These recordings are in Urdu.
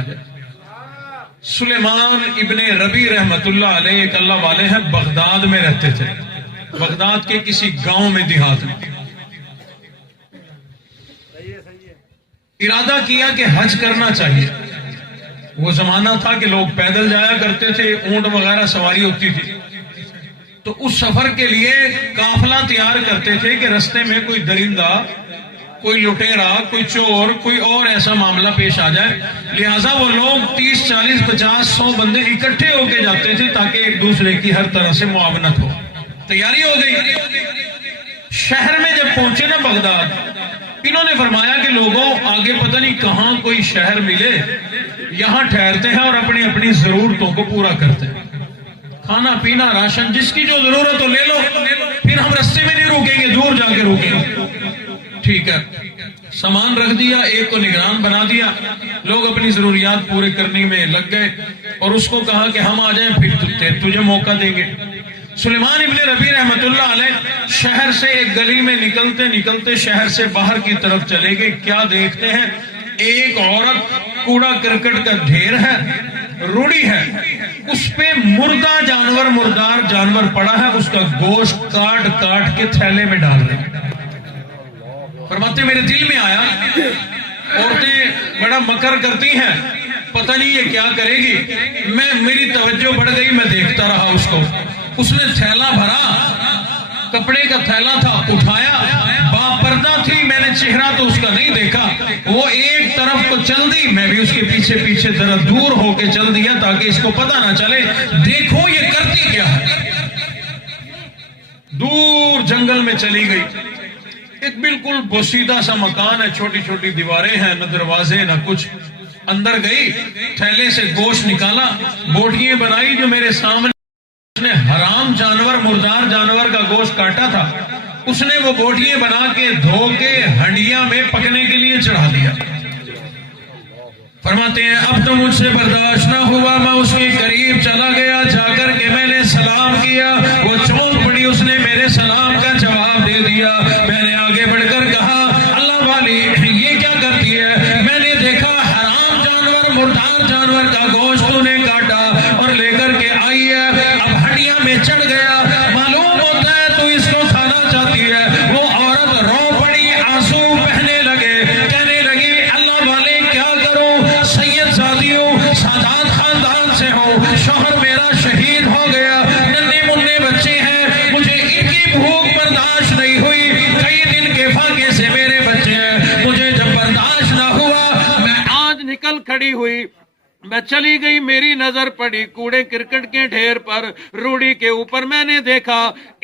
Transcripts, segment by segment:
آ جائے۔ سلیمان ابن ربی رحمت اللہ علیہ ایک اللہ والے ہیں، بغداد میں رہتے تھے، بغداد کے کسی گاؤں میں، دیہات میں۔ ارادہ کیا کہ حج کرنا چاہیے۔ وہ زمانہ تھا کہ لوگ پیدل جایا کرتے تھے، اونٹ وغیرہ سواری ہوتی تھی، تو اس سفر کے لیے قافلہ تیار کرتے تھے کہ رستے میں کوئی درندہ، کوئی لٹیرا، کوئی چور، کوئی اور ایسا معاملہ پیش آ جائے، لہٰذا وہ لوگ 30 40 50 100 بندے اکٹھے ہو کے جاتے تھے تاکہ ایک دوسرے کی ہر طرح سے معاونت ہو۔ تیاری ہو گئی، شہر میں جب پہنچے نا بغداد، انہوں نے فرمایا کہ لوگوں آگے پتہ نہیں کہاں کوئی شہر ملے، یہاں ٹھہرتے ہیں اور اپنی اپنی ضرورتوں کو پورا کرتے ہیں، کھانا پینا راشن جس کی جو ضرورت ہو لے لو، پھر ہم رستے میں نہیں روکیں گے، دور جا کے روکیں گے۔ ٹھیک ہے، سامان رکھ دیا، ایک کو نگران بنا دیا، لوگ اپنی ضروریات پورے کرنے میں لگ گئے، اور اس کو کہا کہ ہم آ جائیں پھر تجھے موقع دیں گے۔ سلیمان ابن ربی رحمت اللہ علیہ شہر سے ایک گلی میں نکلتے نکلتے شہر سے باہر کی طرف چلے گئے، کیا دیکھتے ہیں؟ ایک عورت کوڑا کرکٹ کا ڈھیر ہے، روڑی ہے، اس پہ مردہ جانور، مردار جانور پڑا ہے، اس کا گوشت کاٹ کاٹ کے تھیلے میں ڈال رہے۔ فرماتے میرے دل میں آیا، عورتیں بڑا مکر کرتی ہیں، پتہ نہیں یہ کیا کرے گی، میری توجہ بڑھ گئی، میں دیکھتا رہا اس کو۔ اس نے تھیلا بھرا، کپڑے کا تھیلا تھا، اٹھایا، باپردہ تھی، میں نے چہرہ تو اس کا نہیں دیکھا، وہ ایک طرف کو چل دی، میں بھی اس کے پیچھے پیچھے ذرا دور ہو کے چل دیا تاکہ اس کو پتہ نہ چلے، دیکھو یہ کرتی کیا ہے۔ دور جنگل میں چلی گئی، ایک بالکل بوسیدہ سا مکان ہے، چھوٹی چھوٹی دیواریں ہیں، نہ دروازے نہ کچھ۔ اندر گئی، تھیلے سے گوشت نکالا، بوٹیاں بنائی، جو میرے سامنے اس نے حرام جانور، مردار جانور کا گوشت کاٹا تھا، اس نے وہ بوٹیاں بنا کے دھو کے ہنڈیا میں پکنے کے لیے چڑھا دیا۔ فرماتے ہیں اب تو مجھ سے برداشت نہ ہوا، میں اس کے قریب چلا گیا، جا کر کے میں نے سلام کیا، وہ چونک پڑی، اس نے میرے سلام کا جواب دے دیا۔ میں نے آگے بڑھ کر کہا اللہ والی یہ کیا کرتی ہے؟ میں نے دیکھا حرام جانور، مردار جانور کا گوشت تو نے کاٹا اور لے کر کے آئی ہے، اب ہڈیاں میں چڑھ گیا، معلوم ہوتا ہے تو اس کو کھانا چاہتی ہے۔ وہ عورت رو پڑی، آنسو بہنے لگے، کہنے لگی اللہ والے کیا کروں، سید زادیوں، سادات خاندان سے ہوں، شوہر میرا شہید ہو گیا، ننے منے بچے ہیں، مجھے ان کی بھوک برداشت نہیں ہوئی، کئی دن کے فاقے سے میرے بچے ہیں، مجھے جب برداشت نہ ہوا میں آج نکل کھڑی ہوئی، میں چلی گئی، میری نظر پڑی کوڑے کرکٹ کے ڈھیر پر، روڑی کے اوپر میں نے دیکھا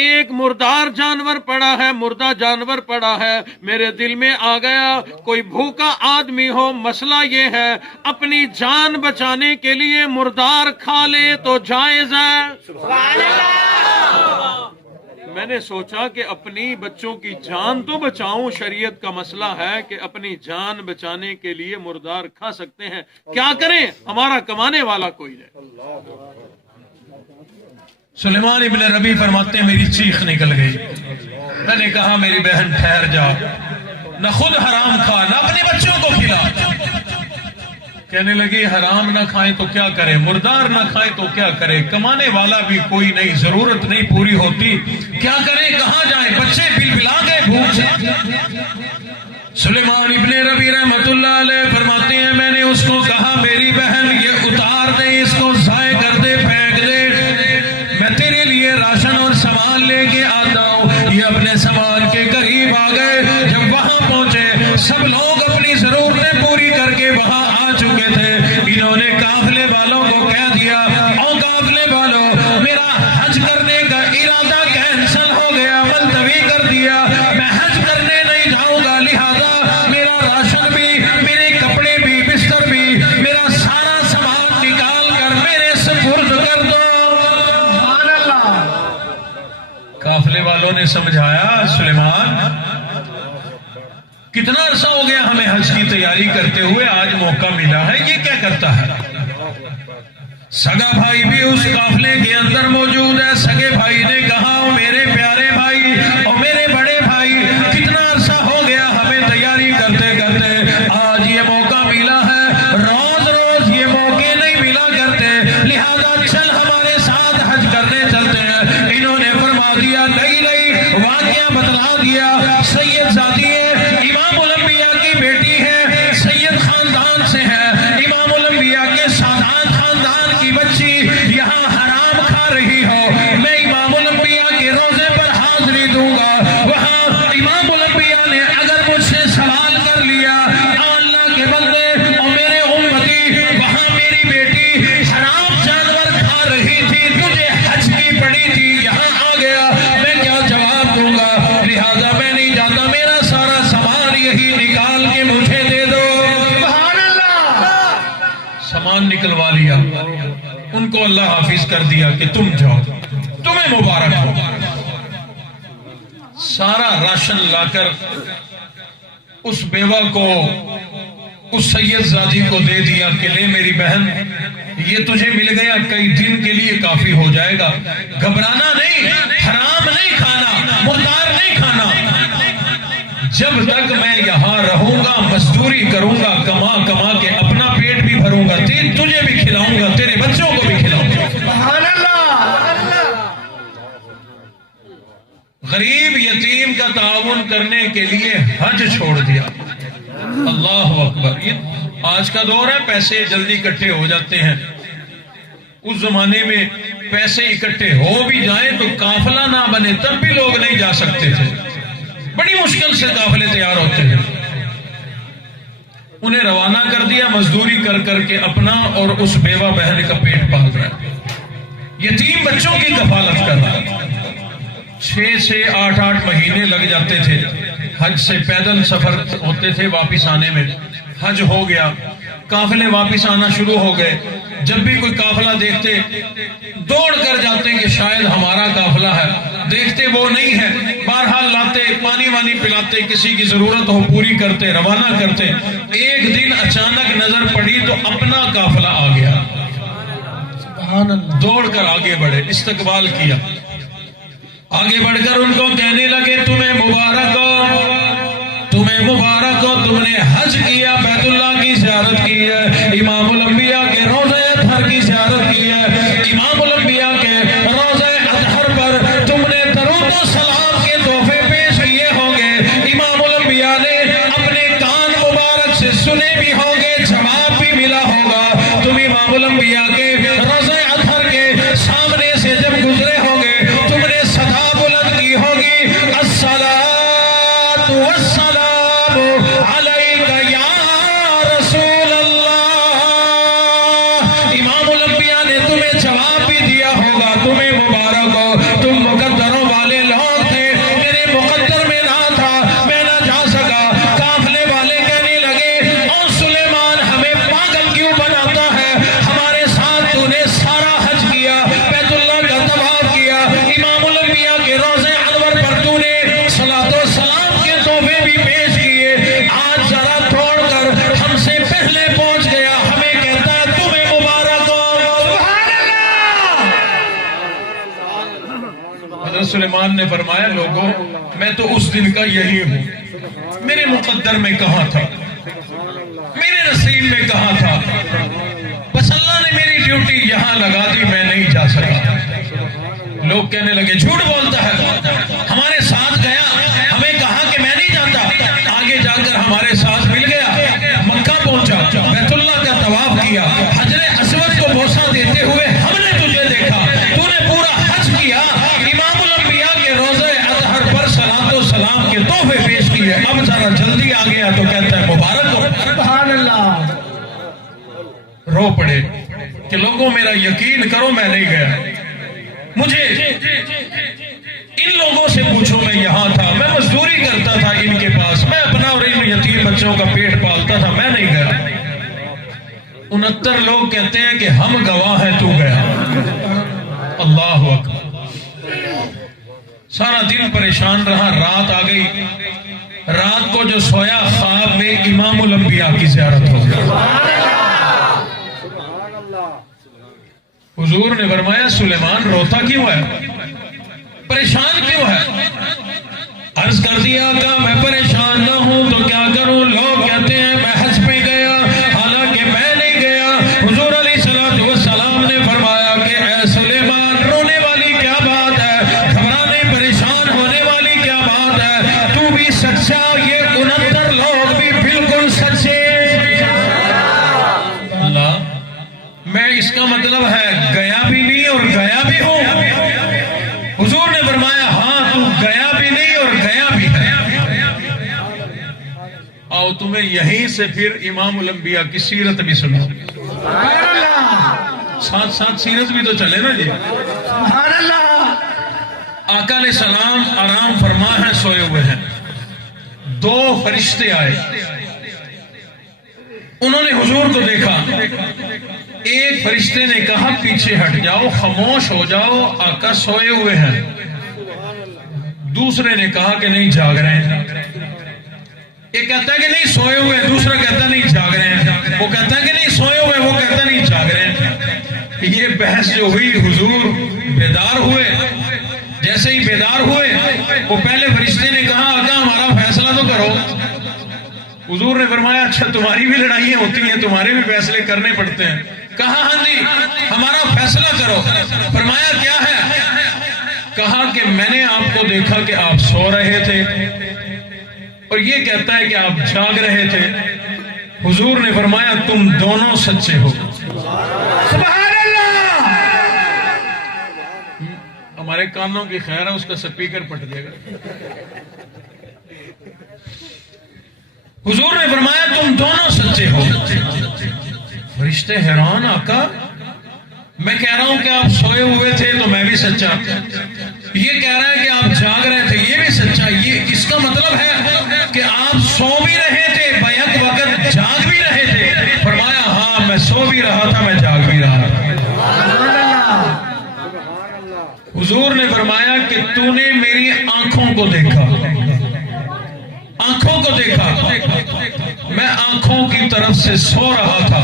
ایک مردار جانور پڑا ہے، مردہ جانور پڑا ہے، میرے دل میں آ گیا کوئی بھوکا آدمی ہو، مسئلہ یہ ہے اپنی جان بچانے کے لیے مردار کھا لے تو جائز ہے۔ سبحان اللہ۔ میں نے سوچا کہ اپنی بچوں کی جان تو بچاؤں، شریعت کا مسئلہ ہے کہ اپنی جان بچانے کے لیے مردار کھا سکتے ہیں، کیا کریں، ہمارا کمانے والا کوئی نہیں۔ سلیمان ابن ربی فرماتے ہیں میری چیخ نکل گئی، میں نے کہا میری بہن ٹھہر جا، نہ خود حرام کھا نہ اپنے بچوں کو کھلا۔ کہنے لگی حرام نہ کھائیں تو کیا کرے، مردار نہ کھائیں تو کیا کرے، کمانے والا بھی کوئی نہیں، ضرورت نہیں پوری ہوتی، کیا کریں، کہاں جائیں، بچے بل بلا گئے بھوک سے۔ سلیمان ابن ربی رحمت اللہ علیہ فرماتے ہیں میں نے اس کو کہا میری بہن یہ اتار دے، اس کو ضائع کر دے، پھینک دے، میں تیرے لیے راشن اور سامان لے کے آتا ہوں۔ یہ اپنے سامان کے قریب آ گئے، جب وہاں پہنچے سب لوگ اپنی ضرورتیں پوری کر کے وہاں آ چکے تھے۔ انہوں نے قافلے والوں کو کہہ دیا او قافلے والوں، میرا حج کرنے کا ارادہ کینسل ہو گیا، ملتوی کر دیا، میں حج کرنے نہیں جاؤں گا، لہذا میرا راشن بھی، میرے کپڑے بھی، بستر بھی، میرا سارا سامان نکال کر میرے سپرد کر دو۔ سبحان اللہ۔ قافلے والوں نے سمجھایا سلیمان کتنا عرصہ ہو گیا ہمیں حج کی تیاری کرتے ہوئے، آج موقع ملا ہے، یہ کیا کرتا ہے؟ سگا بھائی بھی اس قافلے کے اندر موجود ہے، سگے بھائی نے کہا او میرے پیارے بھائی اور میرے بڑے بھائی، کتنا عرصہ ہو گیا ہمیں تیاری کرتے کرتے، آج یہ موقع ملا ہے، روز روز دیا، نئی نئی واقعہ بتلا دیا۔ سید زادی ہے، امام الانبیاء کی بیٹی ہے، سید خاندان سے ہے، امام الانبیاء کے سادات خاندان کی بچی یہاں حرام کھا رہی ہو، میں امام الانبیاء کے روزے پر حاضری دوں گا۔ وہاں امام الانبیاء نے اگر مجھ سے سوال کر لیا، اللہ کے بندے اور میرے امتی، وہاں میری بیٹی حرام جانور کھا رہی تھی، تجھے حج کی پڑی تھی، یہاں آ گیا، میں کیا جواب دوں گا؟ لہذا میں نہیں جاتا، میرا سارا سامان یہی نکال کے مجھے دے دو۔ سبحان اللہ، سامان نکلوا لیا، ان کو اللہ حافظ کر دیا کہ تم جاؤ، تمہیں مبارک ہو۔ سارا راشن لا کر اس بیوہ کو، اس سید زادی کو دے دیا کہ لے میری بہن، یہ تجھے مل گیا، کئی دن کے لیے کافی ہو جائے گا، گھبرانا نہیں، حرام نہیں کھانا، مردار نہیں کھانا، جب تک میں یہاں رہوں گا مزدوری کروں گا، کما کما کے اپنا پیٹ بھی بھروں گا، تجھے بھی کھلاؤں گا، تیرے بچوں کو بھی کھلاؤں گا۔ سبحان اللہ۔ غریب یتیم کا تعاون کرنے کے لیے حج چھوڑ دیا۔ اللہ اکبر۔ یہ آج کا دور ہے، پیسے جلدی اکٹھے ہو جاتے ہیں، اس زمانے میں پیسے اکٹھے ہو بھی جائیں تو قافلہ نہ بنے تب بھی لوگ نہیں جا سکتے تھے، بڑی مشکل سے قافلے تیار ہوتے ہیں۔ انہیں روانہ کر دیا، مزدوری کر کر کے اپنا اور اس بیوہ بہن کا پیٹ پال رہا ہے، یتیم بچوں کی کفالت کر رہا ہے۔ 6 سے 8 مہینے لگ جاتے تھے، حج سے پیدل سفر ہوتے تھے، واپس آنے میں حج ہو گیا، قافلے واپس آنا شروع ہو گئے، جب بھی کوئی قافلہ دیکھتے دوڑ کر جاتے کہ شاید ہمارا قافلہ ہے، دیکھتے وہ نہیں ہے، بہرحال لاتے، پانی وانی پلاتے، کسی کی ضرورت ہو پوری کرتے، روانہ کرتے۔ ایک دن اچانک نظر پڑی تو اپنا قافلہ آ گیا، دوڑ کر آگے بڑھے، استقبال کیا، آگے بڑھ کر ان کو کہنے لگے تمہیں مبارک ہو، تمہیں مبارک ہو، تم نے حج کیا، بیت اللہ کی زیارت کی ہے، امام الانبیاء کے روزہ اطہر کی زیارت کی ہے، امام الانبیاء کے روزہ اطہر پر تم نے درود و سلام کے تحفے پیش کیے ہوں گے، امام الانبیاء نے اپنے کان مبارک سے سنے بھی ہوں گے، جواب بھی ملا ہوگا، تم امام الانبیاء کے روزہ اطہر کے سامنے سے جب گزرے ہوں گے، تم نے صدا بلند کی ہوگی، الصلاۃ والسلام علیک یا رسول اللہ۔ امام الانبیاء نے تمہیں جواب بھی دیا ہوگا، تمہیں مبارک ہو، تم مقدروں والے لوگ تھے، میرے مقدر میں نہ تھا، میں نہ جا سکا۔ قافلے والے کہنے لگے او سلیمان، ہمیں پاگل کیوں بناتا ہے، ہمارے ساتھ تو نے سارا حج کیا، بیت اللہ کا طواف کیا، امام الانبیاء کے روزے انور پر تو نے صلاۃ و سلام کے تحفے بھی پیش کیے، آج ذرا توڑ کر ہم سے پہلے پہنچ گیا، ہمیں کہتا ہے تمہیں مبارک ہو۔ حضرت سلیمان نے فرمایا لوگوں میں تو اس دن کا یہی ہوں، میرے مقدر میں کہاں تھا، میرے نصیب میں کہاں تھا، بس اللہ نے میری ڈیوٹی یہاں لگا دی، میں نہیں جا سکا۔ لوگ کہنے لگے جھوٹ بولتا ہے، ہمارے ساتھ گیا، ہمیں کہا کہ میں نہیں جاتا، آگے جا کر ہمارے ساتھ مل گیا، مکہ پہنچا، بیت اللہ کا طواف کیا، حجر اسود کو بوسہ دیتے ہوئے ہم نے تجھے دیکھا، تو نے پورا حج کیا، امام الانبیاء کے روزے اطہر پر صلاۃ و سلام کے تحفے پیش کیے، اب ذرا جلدی آ گیا تو کہتا ہے مبارک ہو۔ سبحان اللہ۔ رو پڑے کہ لوگوں میرا یقین کرو میں نہیں گیا، مجھے ان لوگوں سے پوچھو، میں یہاں تھا، میں مزدوری کرتا تھا ان کے پاس، میں اپنا اور ان یتیم بچوں کا پیٹ پالتا تھا، میں نہیں گیا۔ 69 لوگ کہتے ہیں کہ ہم گواہ ہیں تو گیا۔ اللہ اکبر۔ سارا دن پریشان رہا، رات آ گئی، رات کو جو سویا خواب میں امام الانبیاء کی زیارت ہو گئی۔ حضور نے فرمایا سلیمان روتا کیوں ہے، پریشان کیوں ہے؟ عرض کر دیا کہ میں پریشان نہ ہوں تو کیا کروں، لوگ کہتے ہیں میں حج پہ گیا، حالانکہ میں نہیں گیا۔ حضور علیہ السلام نے فرمایا کہ اے سلیمان رونے والی کیا بات ہے، گھبرانے میں یہیں سے پھر امام الانبیاء کی سیرت بھی سنو. ساتھ ساتھ سیرت بھی تو چلے نا جی. آقا علیہ السلام آرام فرما ہے، سوئے ہوئے ہیں. دو فرشتے آئے، انہوں نے حضور کو دیکھا. ایک فرشتے نے کہا پیچھے ہٹ جاؤ، خاموش ہو جاؤ، آقا سوئے ہوئے ہیں. دوسرے نے کہا کہ نہیں جاگ رہے ہیں. ایک کہتا ہے کہ نہیں سوئے ہوئے، دوسرا کہتا نہیں جاگ رہے ہیں. وہ کہتا ہے کہ نہیں سوئے ہوئے، وہ کہتا نہیں جاگ رہے ہیں. یہ بحث جو ہوئی، حضور بیدار ہوئے. جیسے ہی بیدار ہوئے، وہ پہلے فرشتے نے کہا آقا ہمارا فیصلہ تو کرو. حضور نے فرمایا اچھا تمہاری بھی لڑائیاں ہوتی ہیں، تمہارے بھی فیصلے کرنے پڑتے ہیں. کہا ہاں جی ہمارا فیصلہ کرو. فرمایا کیا ہے؟ کہا کہ میں نے آپ کو دیکھا کہ آپ سو رہے تھے اور یہ کہتا ہے کہ آپ جاگ رہے تھے. حضور نے فرمایا تم دونوں سچے ہو. سبحان اللہ. ہمارے کانوں کی خیر ہے، اس کا سپیکر پھٹ جائے گا. حضور نے فرمایا تم دونوں سچے ہو. فرشتے حیران، آقا میں کہہ رہا ہوں کہ آپ سوئے ہوئے تھے تو میں بھی سچا، یہ کہہ رہا ہے کہ آپ جاگ رہے تھے یہ بھی سچا. یہ اس کا مطلب ہے کہ آپ سو بھی رہے تھے بیک وقت جاگ بھی رہے تھے. فرمایا ہاں میں سو بھی رہا تھا، میں جاگ بھی رہا تھا. حضور نے فرمایا کہ تو نے میری آنکھوں کو دیکھا، آنکھوں کو دیکھا. میں آنکھوں کی طرف سے سو رہا تھا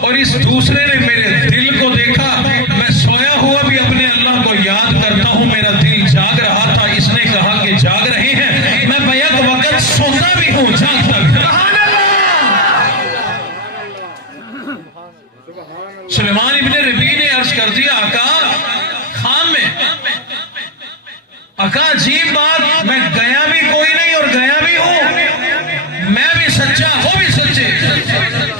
اور اس دوسرے نے میرے دل کو دیکھا. میں سویا ہوا بھی اپنے اللہ کو یاد کرتا ہوں، میرا دل جاگ رہا تھا. اس نے کہا کہ جاگ رہے ہیں، میں بیک وقت سوتا بھی ہوں جاگتا بھی. سلیمان ابن ربیع نے عرض کر دیا آقا خام میں، آقا عجیب بات، میں گیا بھی کوئی نہیں اور گیا بھی ہوں، میں بھی سچا وہ بھی سچے.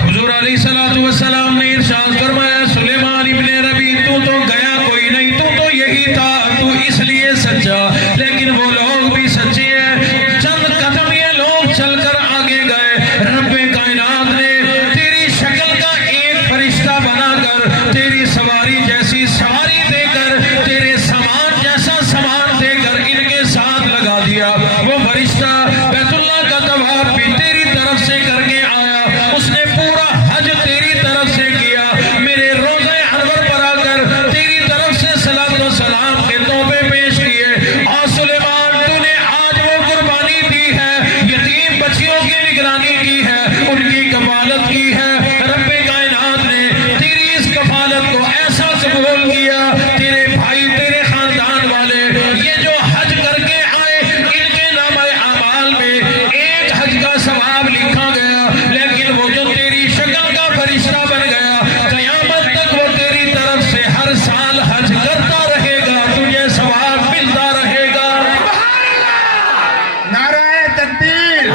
حضور علیہ السلام نے ارشاد فرمایا سلیمان ابن ربیع تو گیا کوئی نہیں، تو یہی تھا، تو اس لیے سچا. لیکن وہ لوگ بھی سچے ہیں. چند قدم یہ لوگ چل کر آگے گئے، رب کائنات نے تیری شکل کا ایک فرشتہ بنا کر، تیری سواری جیسی سواری دے کر، تیرے سامان جیسا سامان دے کر ان کے ساتھ لگا دیا. وہ فرشتہ بیت اللہ کا طواف بھی تیری طرف سے کر کے آیا، اس نے پورا حج تیری طرف سے کیا. میرے روزہ انور پر آ کر تیری طرف سے صلاۃ و سلام کے تحفے پیش کیے. اور سلیمان تو نے آج وہ قربانی دی ہے، یتیم بچیوں کی نگرانی کی ہے، ان کی کفالت کی ہے. رب کائنات نے تیری اس کفالت کو ایسا قبول کیا. تیرے بھائی تیرے خاندان والے یہ جو حج کر کے آئے، ان کے نامہ اعمال میں ایک حج کا ثواب لکھا گیا. لیکن وہ جو تیری شکل کا فرشتہ بن گیا، قیامت تک وہ تیری طرف سے ہر سال حج کرتا رہے گا، تجھے ثواب ملتا رہے گا. نعرہ تکبیر،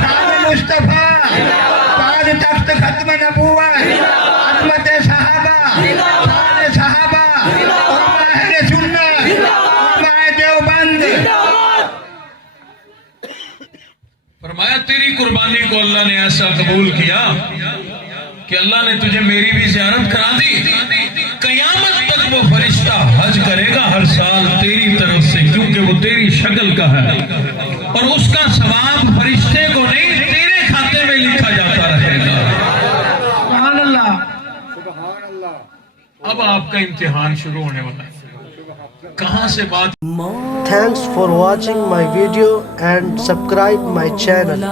شان مصطفیٰ، تاج تخت ختم نبوت، عظمت صحابہ، شان صحابہ، امہ اہل سنت، امہ دیوبند. فرمایا تیری قربانی کو اللہ نے ایسا قبول کیا کہ اللہ نے تجھے میری بھی زیارت کرا دی. قیامت تک وہ فرشتہ حج کرے گا ہر سال تیری طرف سے، کیونکہ وہ تیری شکل کا ہے، اور اس کا ثواب فرشتے کو نہیں تیرے کھاتے میں لکھا جاتا رہے گا. سبحان اللہ. اب آپ کا امتحان شروع ہونے والا ہے. کہاں سے بات. Thanks for watching my video and subscribe my channel.